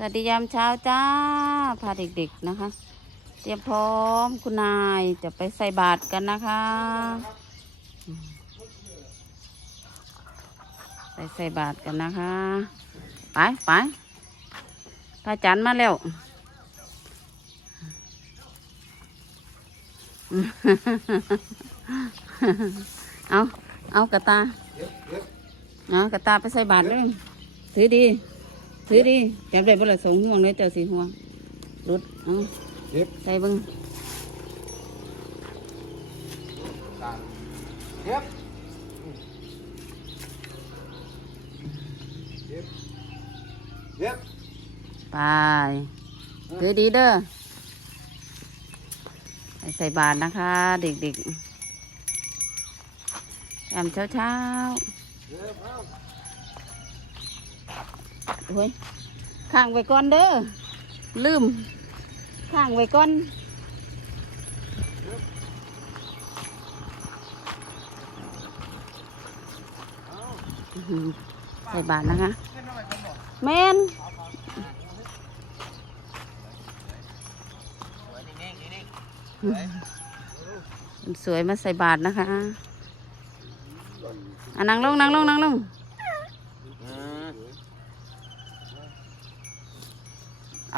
สวัสดียามเช้าจ้า พาเด็กๆนะคะ เตรียมพร้อมคุณนายจะไปใส่บาตรกันนะคะ ไปใส่บาตรกันนะคะ ไปไปพระอาจันทร์มาแล้วเอาเอากระตา เอากระตาไปใส่บาตรเลยถือดี ถือดีจับได้บ่ละสองห่วงเลยเจ้าสีห่วงรุดเอาเย็บใส่เบิ้งการเย็บเย็บเย็บไปถือดีเด้อไปใส่บาตรนะคะ เด็กๆยามเช้าเช้าเย็บเอาๆ โอ้ยข้างไว้ก่อนเด้อ ลืม ข้างไว้ก่อนใส่บาตรนะคะ แมนสวยมาใส่บาตรนะคะอะนั่งลงนั่งลงนั่งลง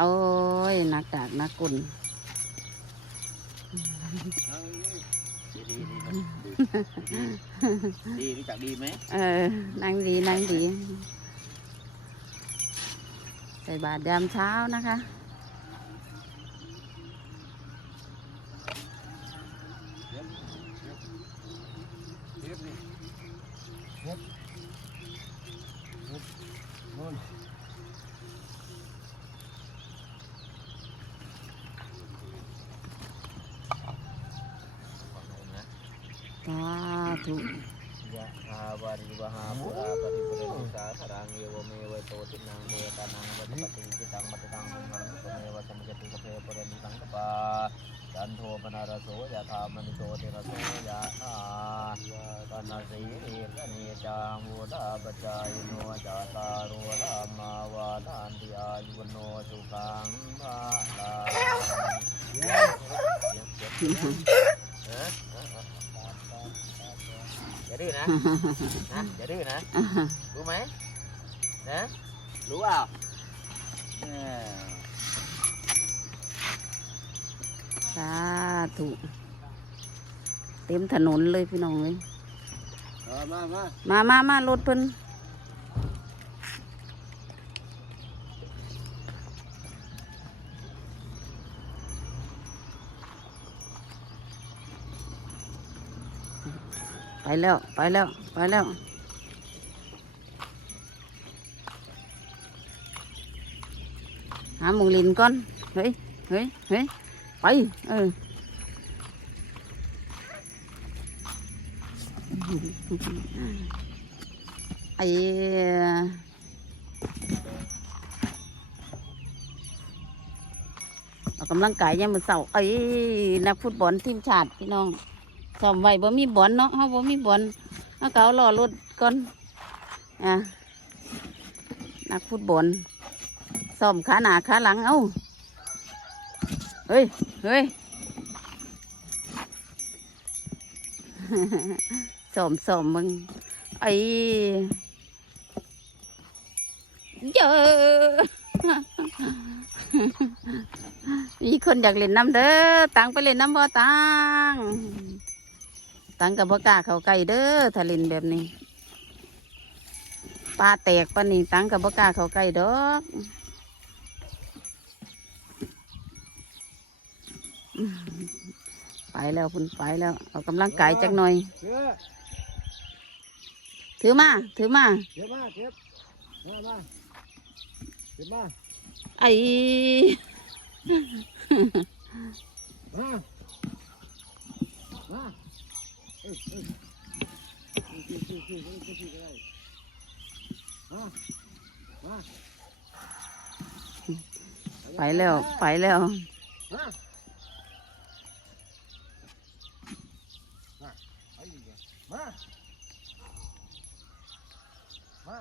โอ้ยหนักจากนักกุนดีรู้จักดีไหมเออนั่งดีนั่งดีใส่บาตรยามเช้านะคะเย็บนี่เย็บเย็บนู่น สาธุยะหาวาริวหาปุราปริปุเรนิสาสรังเอวเมวะโตทินังเมตานังวัฏปฏิจิตังมัตตังมุหังสเมวะสมจติกเพปุเรนิสังกปาจันโทปนารโสยะธามณิโตเทระโสยะธาตนาสีนิรณีจังวุดาปจายโนจาตารโรธรรมาวาทานติอายุวโนสุขังภาลังเอ๊ะเอ๊ะอย่าดื้อนะนะอย่าดื้อนะ รู้ไหมนะ รู้เปล่าเออสาธุเต็มถนนเลยพี่น้องเลยเอามามา มา มา มารถเพิ่น ไปแล้ว ไปแล้ว ไปแล้วหามงลินก่อนเฮ้ยเฮ้ยเฮ้ยไปเออไอออกกำลังกายยังมือเสาร์ไอ้ยนักฟุตบอลทีมชาติพี่น้อง ซ้อมไว้บ่มีบอลเนาะเฮาบ่มีบอลเฮาเก่ารอรถก่อนอะนักฟุตบอลซ้อมขาหนาขาหลังเอ้าเฮ้ยเฮ้ยซ้อมซ้อมมึงไอ้เยอะมีคนอยากเล่นน้ำเด้อตังไปเล่นน้ำบ่ตัง ตังกับบ่กล้าเขาใกล้เด้อถ้าเล่นแบบนี้ปลาแตกปะนี่ตังกับบ่กล้าเขาใกล้ดอกไปแล้วคุณไปแล้วออกกำลังกายจักหน่อยเถือมา ถือมาเย็บมาเย็บมามาเย็บมาไอ้มามาเอ้ยเอ้ยขี่ขี่ขี่ขี่ขี่ขี่ ได้มามาไปแล้วไปแล้วมามาไปอีกแล้วมามา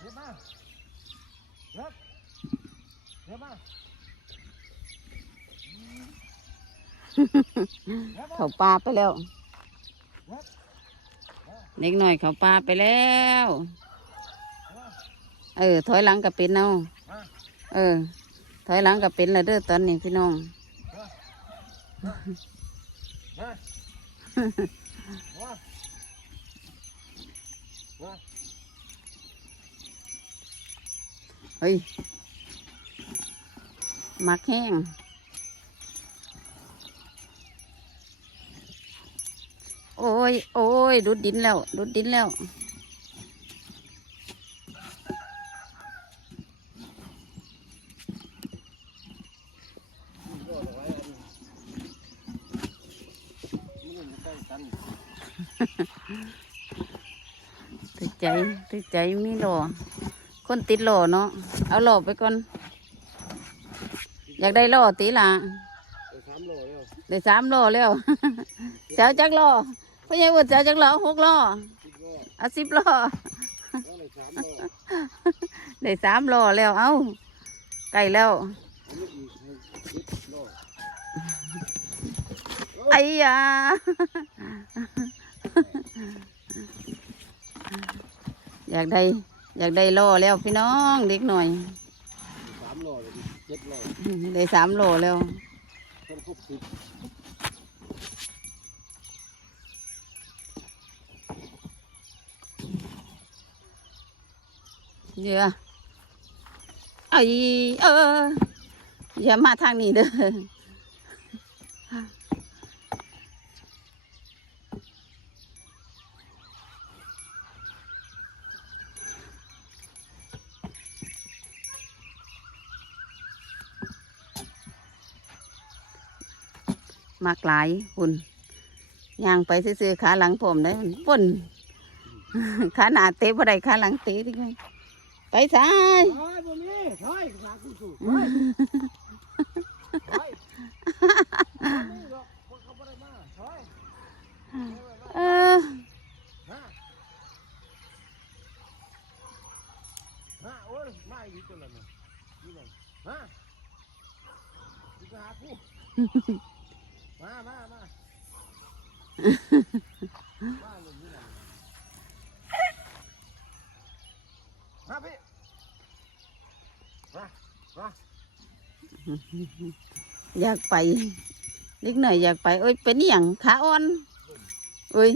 เย็บมาเดี๋ยวเดี๋ยวมาเดี๋ยวมา เขาปลาไปแล้วเด็กหน่อยเขาปลาไปแล้ว เออ ถอยหลังกับเป็นเอาเออ ถอยหลังกับเป็นแล้วเด้อตอนนี้พี่น้องเฮ้ยมักแห้ง อ้ย โอ้ยดุดดินแล้วดุดดินแล้วโดดเอาไว้อันใกล้กันติดใจติดใจมีหล่อคนติดหล่อเนาะเอาหล่อไปก่อน อยากได้หล่อตีละไปสามโลแล้วได้สามหล่อแล้วเจ้าจักหล่อ พ่อใหญ่ว่าเจ้าจักหล่อหกหล่อสิบโลเอาสิบหล่อแล้วเลยสามโลได้สามหล่อแล้วเอาไก่แล้ว อันนี้อีกสิบโลไอ้ยา อยากได้ อยากได้หล่อแล้วพี่น้องเด็กหน่อย สามโลเลยดิเจ็ดโลได้สามหล่อแล้วต้นครบสิบ เยอะไอ้เอออย่ามาทางนี้เด้อมากหลายหุ่นย่างไปซื้อขาหลังผมได้หุ่นขาหนาเตะบ่ได้ขาหลังเตะที่ไง ไปซ้ายถอยบ่มีถอยสาธุสู่ถอยถอยบ่มีหรอกคนเขาบ่ได้มาถอยเออมามาโอ้ยมาอีกตัวละเนี่ยนี่ไงมาสิไปหาผู้มามามามาเลยนี่ไงมาพี่มามา อยากไปนิดหน่อยอยากไปเอ้ยเป็นอย่างขาอ่อนเอ้ย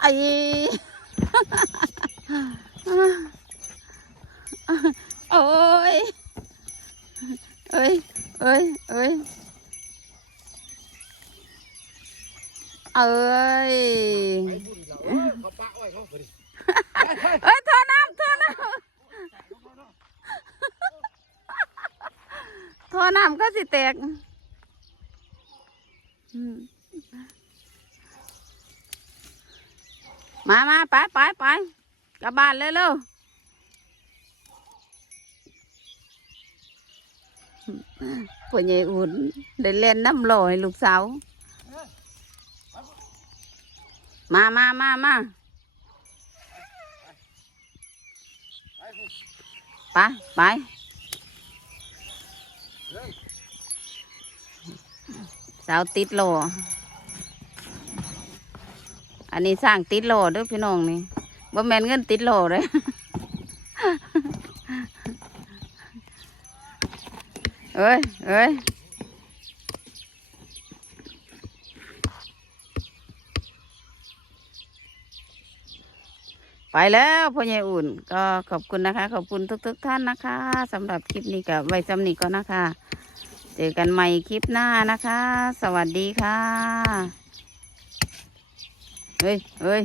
ไอโอ้ยเอ้ยเอ้ยเอ้ย เอ้ยเอ้ยเขาปะอ้อยเขาสิเอ้ยทอน้ำทอน้ำทอน้ำก็สิแตกมามาไปไปไปกลับบ้านเลยเร็วพ่อใหญ่อุ่นได้เล่นน้ำลอยลูกสาว มามามามาไปไปสาวติดโล อันนี้สร้างติดโลด้วยพี่น้องนี่บ่แมนเงินติดโลเลยเอ้ยเอ้ย ไปแล้วพ่อใหญ่อุ่น ก็ขอบคุณนะคะ ขอบคุณทุกๆท่านนะคะสำหรับคลิปนี้กับไว้สำนีก็นะคะ เจอกันใหม่คลิปหน้านะคะ สวัสดีค่ะ เฮ้ยเฮ้ย